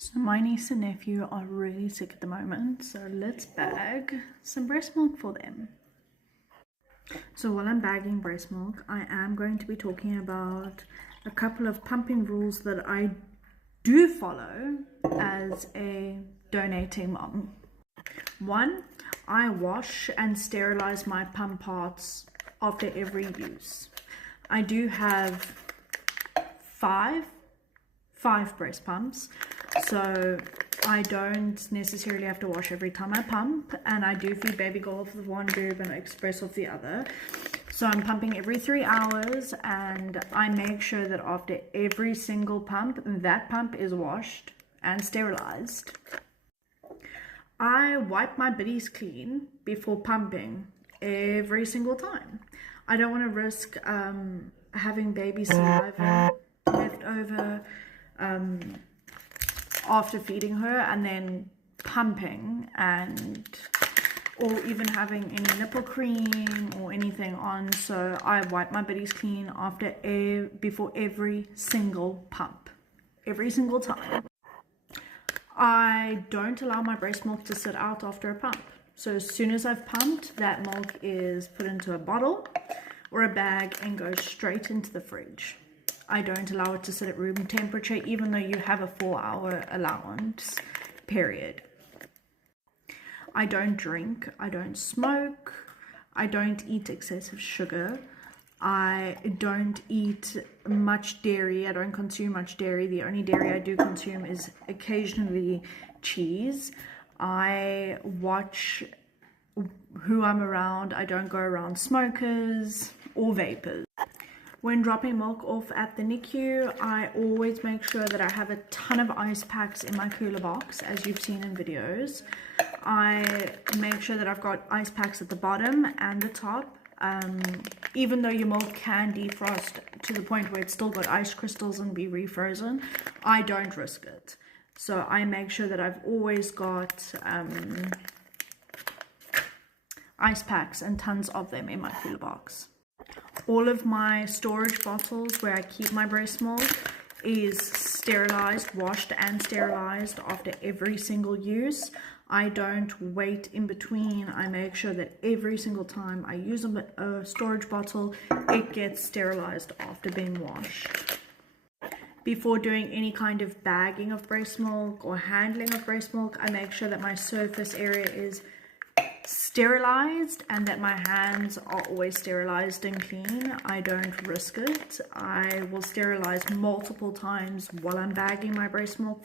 So my niece and nephew are really sick at the moment, so let's bag some breast milk for them. So while I'm bagging breast milk, I am going to be talking about a couple of pumping rules that I do follow as a donating mom. One, I wash and sterilize my pump parts after every use. I do have five breast pumps, so I don't necessarily have to wash every time I pump, and I do feed baby girl off with one boob and express off the other. So I'm pumping every 3 hours, and I make sure that after every single pump, that pump is washed and sterilized. I wipe my biddies clean before pumping every single time. I don't want to risk having baby saliva left over after feeding her and then pumping, or even having any nipple cream or anything on. So I wipe my biddies clean before every single pump, every single time. I don't allow my breast milk to sit out after a pump. So as soon as I've pumped, that milk is put into a bottle or a bag and goes straight into the fridge. I don't allow it to sit at room temperature, even though you have a 4-hour allowance period. I don't drink, I don't smoke, I don't eat excessive sugar, I don't eat much dairy, I don't consume much dairy. The only dairy I do consume is occasionally cheese. I watch who I'm around. I don't go around smokers or vapors. When dropping milk off at the NICU, I always make sure that I have a ton of ice packs in my cooler box, as you've seen in videos. I make sure that I've got ice packs at the bottom and the top. Even though your milk can defrost to the point where it's still got ice crystals and be refrozen, I don't risk it. So I make sure that I've always got ice packs and tons of them in my cooler box. All of my storage bottles where I keep my breast milk is sterilized, washed and sterilized after every single use. I don't wait in between. I make sure that every single time I use a storage bottle, it gets sterilized after being washed. Before doing any kind of bagging of breast milk or handling of breast milk, I make sure that my surface area is sterilized and that my hands are always sterilized and clean. I don't risk it. I will sterilize multiple times while I'm bagging my breast milk